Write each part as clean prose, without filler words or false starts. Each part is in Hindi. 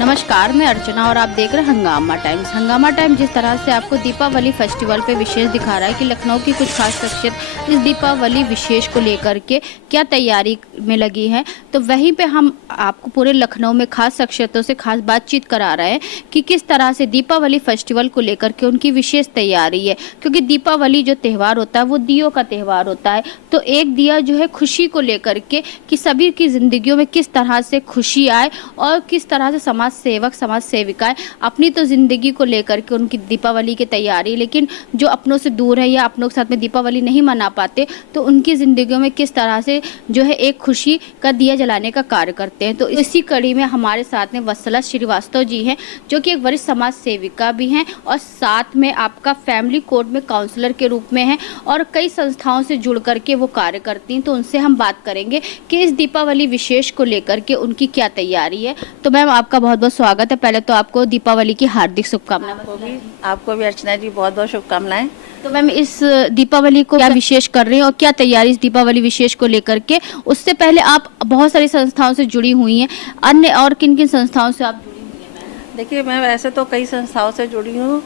नमस्कार, मैं अर्चना और आप देख रहे हैं हंगामा टाइम्स। हंगामा टाइम जिस तरह से आपको दीपावली फेस्टिवल पे विशेष दिखा रहा है कि लखनऊ की कुछ खास शख्सियत इस दीपावली विशेष को लेकर के क्या तैयारी में लगी है, तो वहीं पे हम आपको पूरे लखनऊ में खास शख्सियतों से खास बातचीत करा रहे हैं कि किस तरह से दीपावली फेस्टिवल को लेकर के उनकी विशेष तैयारी है। क्योंकि दीपावली जो त्यौहार होता है वो दियों का त्यौहार होता है, तो एक दिया जो है खुशी को लेकर के कि सभी की जिंदगियों में किस तरह से खुशी आए और किस तरह से समाज सेवक समाज सेविकाएं अपनी तो जिंदगी को लेकर के उनकी दीपावली की तैयारी, लेकिन जो अपनों से दूर है या अपनों के साथ में दीपावली नहीं मना पाते तो उनकी जिंदगियों में किस तरह से जो है एक खुशी का दिया जलाने का कार्य करते हैं। तो इसी कड़ी में हमारे साथ में वत्सला श्रीवास्तव जी हैं, जो कि एक वरिष्ठ समाज सेविका भी हैं और साथ में आपका फैमिली कोर्ट में काउंसलर के रूप में हैं और कई संस्थाओं से जुड़ करके वो कार्य करती हैं। तो उनसे हम बात करेंगे कि इस दीपावली विशेष को लेकर के उनकी क्या तैयारी है। तो मैम, आपका बहुत बहुत स्वागत है। पहले तो आपको दीपावली की हार्दिक शुभकामनाएं। आपको भी अर्चना जी बहुत बहुत शुभकामनाएं। तो मैम, इस दीपावली को क्या विशेष कर रही हैं और क्या तैयारी इस दीपावली विशेष को लेकर के? उससे पहले आप बहुत सारी संस्थाओं से जुड़ी हुई हैं, अन्य और किन किन संस्थाओं से आप जुड़ी हुई हैं? देखिए, मैं वैसे तो कई संस्थाओं से जुड़ी हूँ।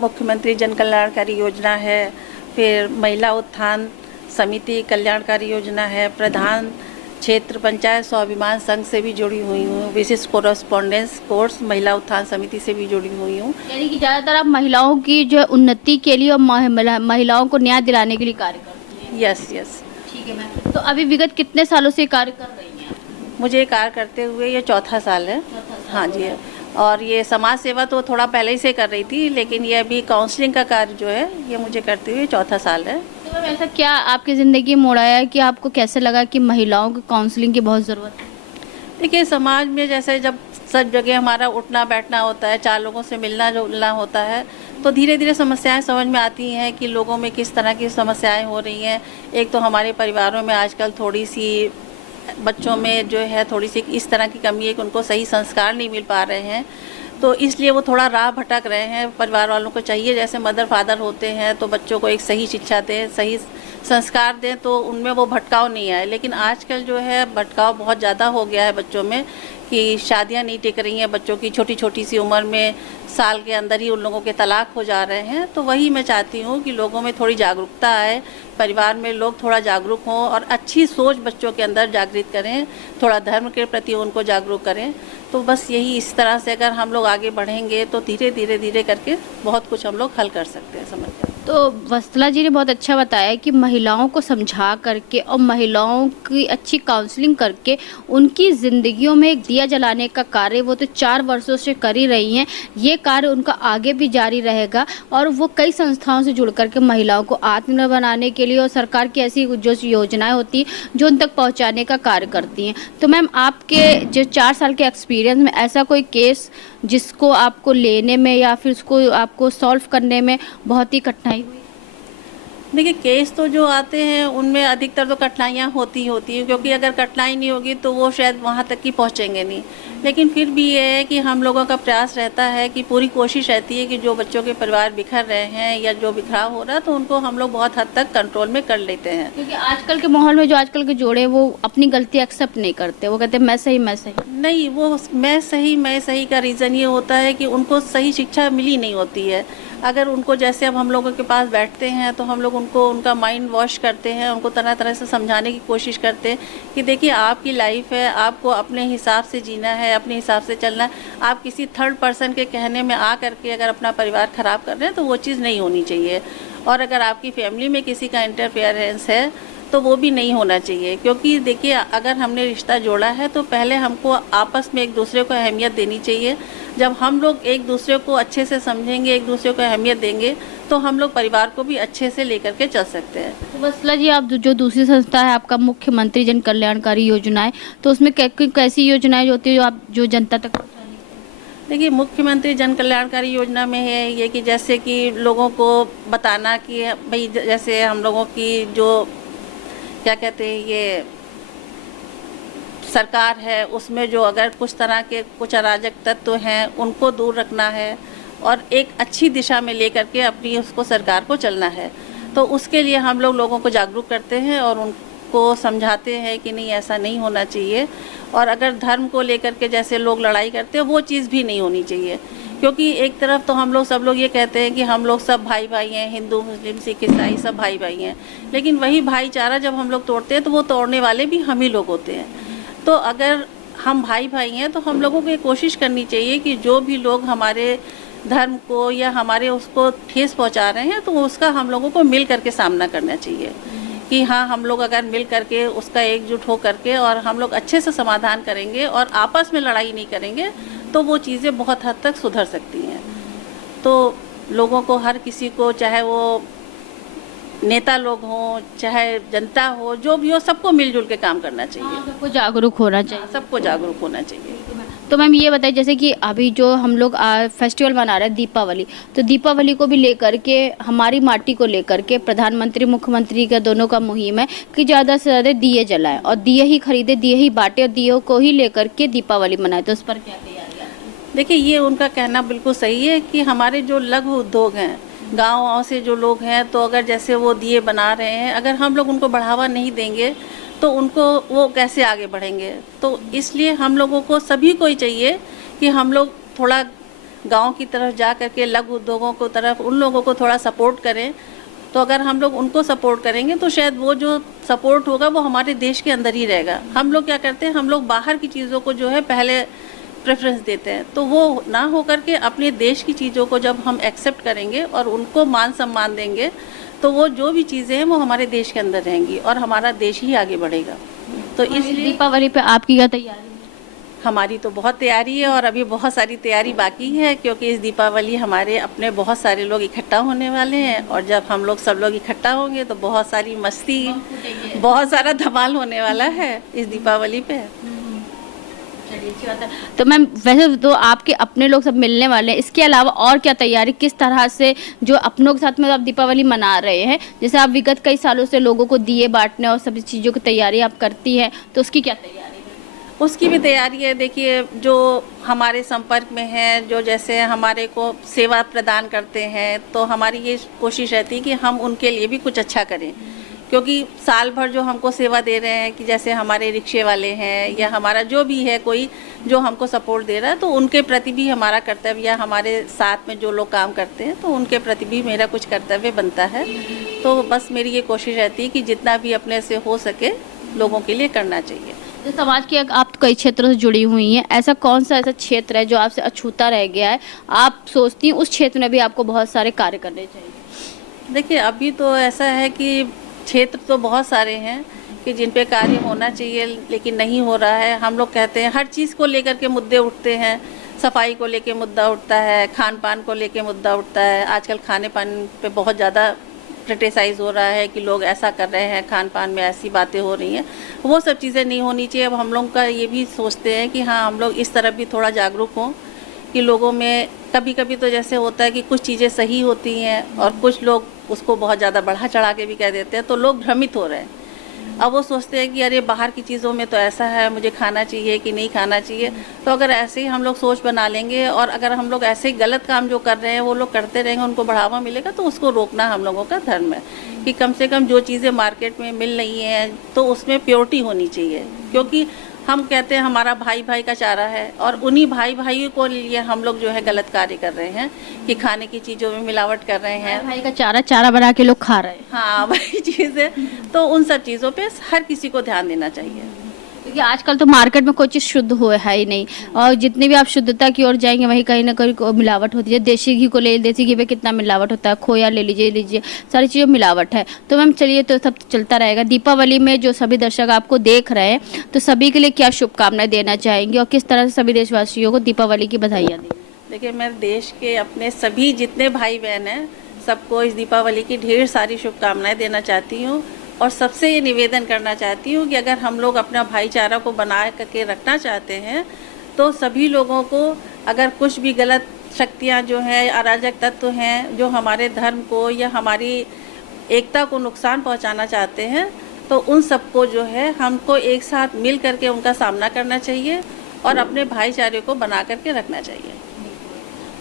मुख्यमंत्री जन कल्याणकारी योजना है, फिर महिला उत्थान समिति कल्याणकारी योजना है, प्रधान क्षेत्र पंचायत स्वाभिमान संघ से भी जुड़ी हुई हूँ, विशिष्ट कोरेस्पोंडेंस कोर्स महिला उत्थान समिति से भी जुड़ी हुई हूँ। यानी कि ज़्यादातर आप महिलाओं की जो उन्नति के लिए और महिलाओं को न्याय दिलाने के लिए कार्य करती हैं। Yes yes. ठीक है मैम। तो अभी विगत कितने सालों से कार्य कर रही हैं? मुझे कार्य करते हुए ये चौथा साल है। हाँ जी। और ये समाज सेवा तो थोड़ा पहले ही से कर रही थी, लेकिन ये अभी काउंसलिंग का कार्य जो है ये मुझे करते हुए चौथा साल है। तो मैम, ऐसा क्या आपकी ज़िंदगी में मोड़ आया है कि आपको कैसे लगा कि महिलाओं को काउंसलिंग की बहुत ज़रूरत है? देखिए, समाज में जैसे जब सब जगह हमारा उठना बैठना होता है, चार लोगों से मिलना जुलना होता है, तो धीरे धीरे समस्याएं समझ में आती हैं कि लोगों में किस तरह की समस्याएं हो रही हैं। एक तो हमारे परिवारों में आजकल थोड़ी सी बच्चों में जो है थोड़ी सी इस तरह की कमी है कि उनको सही संस्कार नहीं मिल पा रहे हैं, तो इसलिए वो थोड़ा राह भटक रहे हैं। परिवार वालों को चाहिए जैसे मदर फादर होते हैं तो बच्चों को एक सही शिक्षा दें, सही संस्कार दें, तो उनमें वो भटकाव नहीं आए। लेकिन आजकल जो है भटकाव बहुत ज़्यादा हो गया है बच्चों में कि शादियां नहीं टिक रही हैं, बच्चों की छोटी छोटी सी उम्र में साल के अंदर ही उन लोगों के तलाक हो जा रहे हैं। तो वही मैं चाहती हूँ कि लोगों में थोड़ी जागरूकता आए, परिवार में लोग थोड़ा जागरूक हों और अच्छी सोच बच्चों के अंदर जागृत करें, थोड़ा धर्म के प्रति उनको जागरूक करें। तो बस यही, इस तरह से अगर हम लोग आगे बढ़ेंगे तो धीरे धीरे धीरे करके बहुत कुछ हम लोग हल कर सकते हैं समस्या। तो वत्सला जी ने बहुत अच्छा बताया कि महिलाओं को समझा करके और महिलाओं की अच्छी काउंसलिंग करके उनकी ज़िंदगियों में एक दिया जलाने का कार्य वो तो 4 वर्षों से कर ही रही हैं। ये कार्य उनका आगे भी जारी रहेगा और वो कई संस्थाओं से जुड़ करके महिलाओं को आत्मनिर्भर बनाने के लिए और सरकार की ऐसी जो योजनाएं होती हैं जो उन तक पहुँचाने का कार्य करती हैं। तो मैम, आपके जो 4 साल के एक्सपीरियंस में ऐसा कोई केस जिसको आपको लेने में या फिर उसको आपको सॉल्व करने में बहुत ही कठिनाई हुई? देखिए, केस तो जो आते हैं उनमें अधिकतर तो कठिनाइयाँ होती हैं, क्योंकि अगर कठिनाई नहीं होगी तो वो शायद वहाँ तक ही पहुँचेंगे नहीं। लेकिन फिर भी ये है कि हम लोगों का प्रयास रहता है कि पूरी कोशिश रहती है कि जो बच्चों के परिवार बिखर रहे हैं या जो बिखराव हो रहा है तो उनको हम लोग बहुत हद तक कंट्रोल में कर लेते हैं। क्योंकि आजकल के माहौल में जो आजकल के जोड़े वो अपनी गलती एक्सेप्ट नहीं करते, वो कहते हैं मैं सही मैं सही। नहीं, वो मैं सही का रीज़न ये होता है कि उनको सही शिक्षा मिली नहीं होती है। अगर उनको जैसे अब हम लोगों के पास बैठते हैं तो हम लोग उनको उनका माइंड वॉश करते हैं, उनको तरह तरह से समझाने की कोशिश करते हैं कि देखिए आपकी लाइफ है, आपको अपने हिसाब से जीना है, अपने हिसाब से चलना है। आप किसी थर्ड पर्सन के कहने में आ करके अगर अपना परिवार ख़राब कर रहे हैं तो वो चीज़ नहीं होनी चाहिए। और अगर आपकी फैमिली में किसी का इंटरफेरेंस है तो वो भी नहीं होना चाहिए, क्योंकि देखिए अगर हमने रिश्ता जोड़ा है तो पहले हमको आपस में एक दूसरे को अहमियत देनी चाहिए। जब हम लोग एक दूसरे को अच्छे से समझेंगे, एक दूसरे को अहमियत देंगे, तो हम लोग परिवार को भी अच्छे से लेकर के चल सकते हैं। तो वत्सला जी, आप जो दूसरी संस्था है आपका मुख्यमंत्री जन कल्याणकारी योजनाएं, तो उसमें कैसी योजनाएं होती है जो जनता तक पहुंचानी? देखिए, मुख्यमंत्री जन कल्याणकारी योजना में है ये कि जैसे कि लोगों को बताना कि भाई जैसे हम लोगों की जो क्या कहते हैं ये सरकार है उसमें जो अगर कुछ तरह के कुछ अराजक तत्व हैं उनको दूर रखना है और एक अच्छी दिशा में लेकर के अपनी उसको सरकार को चलना है। तो उसके लिए हम लोग लोगों को जागरूक करते हैं और उनको समझाते हैं कि नहीं, ऐसा नहीं होना चाहिए। और अगर धर्म को लेकर के जैसे लोग लड़ाई करते हैं वो चीज़ भी नहीं होनी चाहिए, क्योंकि एक तरफ तो हम लोग सब लोग ये कहते हैं कि हम लोग सब भाई भाई हैं, हिंदू मुस्लिम सिख ईसाई सब भाई भाई हैं, लेकिन वही भाईचारा जब हम लोग तोड़ते हैं तो वो तोड़ने वाले भी हम ही लोग होते हैं। तो अगर हम भाई भाई हैं तो हम लोगों को ये कोशिश करनी चाहिए कि जो भी लोग हमारे धर्म को या हमारे उसको ठेस पहुंचा रहे हैं तो उसका हम लोगों को मिल करके सामना करना चाहिए कि हाँ, हम लोग अगर मिल करके उसका एकजुट हो करके और हम लोग अच्छे से समाधान करेंगे और आपस में लड़ाई नहीं करेंगे तो वो चीज़ें बहुत हद तक सुधर सकती हैं। तो लोगों को, हर किसी को, चाहे वो नेता लोग हों चाहे जनता हो, जो भी हो, सबको मिलजुल के काम करना चाहिए। सबको जागरूक होना चाहिए। सबको जागरूक होना चाहिए। तो मैम ये बताइए, जैसे कि अभी जो हम लोग फेस्टिवल मना रहे हैं दीपावली, तो दीपावली को भी लेकर के, हमारी माटी को लेकर के प्रधानमंत्री मुख्यमंत्री का दोनों का मुहिम है कि ज़्यादा से ज़्यादा दिए जलाएं और दिए ही खरीदे, दिए ही बांटे और दियों को ही लेकर के दीपावली मनाए। तो उस पर क्या तैयारी है? देखिए, ये उनका कहना बिल्कुल सही है कि हमारे जो लघु उद्योग हैं, गाँव से जो लोग हैं, तो अगर जैसे वो दिए बना रहे हैं, अगर हम लोग उनको बढ़ावा नहीं देंगे तो उनको वो कैसे आगे बढ़ेंगे। तो इसलिए हम लोगों को, सभी को ही चाहिए कि हम लोग थोड़ा गांव की तरफ जा करके लघु उद्योगों को तरफ उन लोगों को थोड़ा सपोर्ट करें। तो अगर हम लोग उनको सपोर्ट करेंगे तो शायद वो जो सपोर्ट होगा वो हमारे देश के अंदर ही रहेगा। हम लोग क्या करते हैं, हम लोग बाहर की चीज़ों को जो है पहले प्रेफरेंस देते हैं, तो वो ना हो करके अपने देश की चीज़ों को जब हम एक्सेप्ट करेंगे और उनको मान सम्मान देंगे तो वो जो भी चीज़ें हैं वो हमारे देश के अंदर रहेंगी और हमारा देश ही आगे बढ़ेगा। तो इसलिए दीपावली पे आपकी क्या तैयारी है? हमारी तो बहुत तैयारी है और अभी बहुत सारी तैयारी बाकी है, क्योंकि इस दीपावली हमारे अपने बहुत सारे लोग इकट्ठा होने वाले हैं और जब हम लोग सब लोग इकट्ठा होंगे तो बहुत सारी मस्ती, बहुत सारा धमाल होने वाला है इस दीपावली पे। तो मैम, वैसे तो आपके अपने लोग सब मिलने वाले हैं, इसके अलावा और क्या तैयारी, किस तरह से जो अपनों के साथ में आप दीपावली मना रहे हैं, जैसे आप विगत कई सालों से लोगों को दिए बांटने और सभी चीज़ों की तैयारी आप करती हैं, तो उसकी क्या तैयारी है? उसकी भी तैयारी है। देखिए, जो हमारे संपर्क में हैं, जो जैसे हमारे को सेवा प्रदान करते हैं, तो हमारी ये कोशिश रहती है कि हम उनके लिए भी कुछ अच्छा करें, क्योंकि साल भर जो हमको सेवा दे रहे हैं, कि जैसे हमारे रिक्शे वाले हैं या हमारा जो भी है कोई जो हमको सपोर्ट दे रहा है, तो उनके प्रति भी हमारा कर्तव्य, या हमारे साथ में जो लोग काम करते हैं तो उनके प्रति भी मेरा कुछ कर्तव्य बनता है। तो बस मेरी ये कोशिश रहती है कि जितना भी अपने से हो सके लोगों के लिए करना चाहिए। तो समाज के आप कई क्षेत्रों से जुड़ी हुई हैं, ऐसा कौन सा ऐसा क्षेत्र है जो आपसे अछूता रह गया है, आप सोचती हैं उस क्षेत्र में भी आपको बहुत सारे कार्य करने चाहिए? देखिए, अभी तो ऐसा है कि क्षेत्र तो बहुत सारे हैं कि जिन पे कार्य होना चाहिए लेकिन नहीं हो रहा है। हम लोग कहते हैं हर चीज़ को लेकर के मुद्दे उठते हैं, सफाई को लेके मुद्दा उठता है, खान पान को लेके मुद्दा उठता है। आजकल खाने पान पे बहुत ज़्यादा क्रिटिसाइज़ हो रहा है कि लोग ऐसा कर रहे हैं, खान पान में ऐसी बातें हो रही हैं। वो सब चीज़ें नहीं होनी चाहिए। अब हम लोग का ये भी सोचते हैं कि हाँ, हम लोग इस तरफ भी थोड़ा जागरूक हों कि लोगों में कभी कभी तो जैसे होता है कि कुछ चीज़ें सही होती हैं और कुछ लोग उसको बहुत ज़्यादा बढ़ा चढ़ा के भी कह देते हैं, तो लोग भ्रमित हो रहे हैं। अब वो सोचते हैं कि अरे बाहर की चीज़ों में तो ऐसा है, मुझे खाना चाहिए कि नहीं खाना चाहिए। तो अगर ऐसे ही हम लोग सोच बना लेंगे और अगर हम लोग ऐसे ही गलत काम जो कर रहे हैं वो लोग करते रहेंगे, उनको बढ़ावा मिलेगा, तो उसको रोकना हम लोगों का धर्म है कि कम से कम जो चीज़ें मार्केट में मिल रही हैं तो उसमें प्योरिटी होनी चाहिए। क्योंकि हम कहते हैं हमारा भाई भाई का चारा है और उन्हीं भाई भाई को लिए हम लोग जो है गलत कार्य कर रहे हैं कि खाने की चीज़ों में मिलावट कर रहे हैं। भाई का चारा बना के लोग खा रहे हैं। हाँ, वही चीज़ है। तो उन सब चीज़ों पे हर किसी को ध्यान देना चाहिए, क्योंकि आजकल तो मार्केट में कोई चीज़ शुद्ध हो है ही नहीं, और जितनी भी आप शुद्धता की ओर जाएंगे वहीं कहीं ना कहीं मिलावट होती है। देसी घी को ले, देसी घी में कितना मिलावट होता है, खोया ले लीजिए, सारी चीज़ों में मिलावट है। तो मैम चलिए, तो सब चलता रहेगा। दीपावली में जो सभी दर्शक आपको देख रहे हैं, तो सभी के लिए क्या शुभकामनाएं देना चाहेंगे और किस तरह से सभी देशवासियों को दीपावली की बधाइयाँ दें? देखिए, मैं देश के अपने सभी जितने भाई बहन हैं सबको इस दीपावली की ढेर सारी शुभकामनाएं देना चाहती हूँ और सबसे ये निवेदन करना चाहती हूँ कि अगर हम लोग अपना भाईचारा को बना करके रखना चाहते हैं तो सभी लोगों को, अगर कुछ भी गलत शक्तियाँ जो हैं, अराजक तत्व हैं जो हमारे धर्म को या हमारी एकता को नुकसान पहुँचाना चाहते हैं, तो उन सबको जो है हमको एक साथ मिल करके उनका सामना करना चाहिए और अपने भाईचारे को बना करके रखना चाहिए।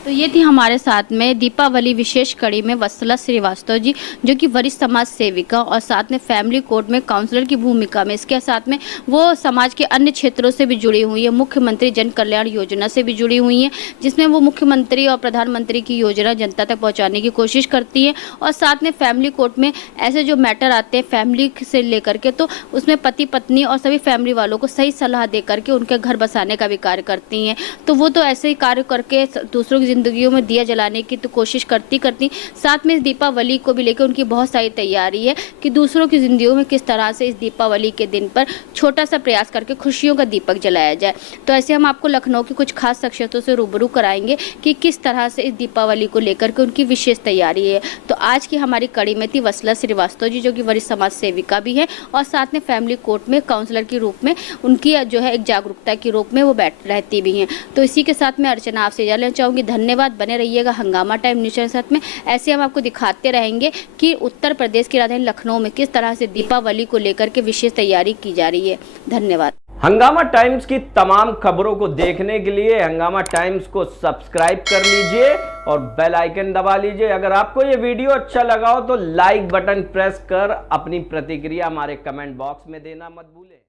तो ये थी हमारे साथ में दीपावली विशेष कड़ी में वत्सला श्रीवास्तव जी, जो कि वरिष्ठ समाज सेविका और साथ में फैमिली कोर्ट में काउंसलर की भूमिका में, इसके साथ में वो समाज के अन्य क्षेत्रों से भी जुड़ी हुई है, मुख्यमंत्री जन कल्याण योजना से भी जुड़ी हुई हैं, जिसमें वो मुख्यमंत्री और प्रधानमंत्री की योजना जनता तक पहुँचाने की कोशिश करती है। और साथ में फैमिली कोर्ट में ऐसे जो मैटर आते हैं फैमिली से लेकर के, तो उसमें पति पत्नी और सभी फैमिली वालों को सही सलाह दे करके उनके घर बसाने का भी कार्य करती हैं। तो वो तो ऐसे ही कार्य करके दूसरों की जिंदगियों में दिया जलाने की तो कोशिश करती साथ में इस दीपावली को भी लेकर उनकी बहुत सारी तैयारी है कि दूसरों की जिंदगियों में किस तरह से इस दीपावली के दिन पर छोटा सा प्रयास करके खुशियों का दीपक जलाया जाए। तो ऐसे हम आपको लखनऊ की कुछ खास शख्सियतों से रूबरू कराएंगे कि किस तरह से इस दीपावली को लेकर के उनकी विशेष तैयारी है। तो आज की हमारी कड़ी में थी वत्सला श्रीवास्तव जी, जो कि वरिष्ठ समाज सेविका भी है और साथ में फैमिली कोर्ट में काउंसलर के रूप में उनकी जो है एक जागरूकता के रूप में वो रहती भी हैं। तो इसी के साथ मैं अर्चना आपसे इजाज़त लेना चाहूँगी। धन्यवाद, बने रहिएगा हंगामा टाइम न्यूज़ के साथ में। ऐसे हम आपको दिखाते रहेंगे कि उत्तर प्रदेश की राजधानी लखनऊ में किस तरह से दीपावली को लेकर के विशेष तैयारी की जा रही है। धन्यवाद। हंगामा टाइम्स की तमाम खबरों को देखने के लिए हंगामा टाइम्स को सब्सक्राइब कर लीजिए और बेल आइकन दबा लीजिए। अगर आपको ये वीडियो अच्छा लगा हो तो लाइक बटन प्रेस कर अपनी प्रतिक्रिया हमारे कमेंट बॉक्स में देना मत भूलें।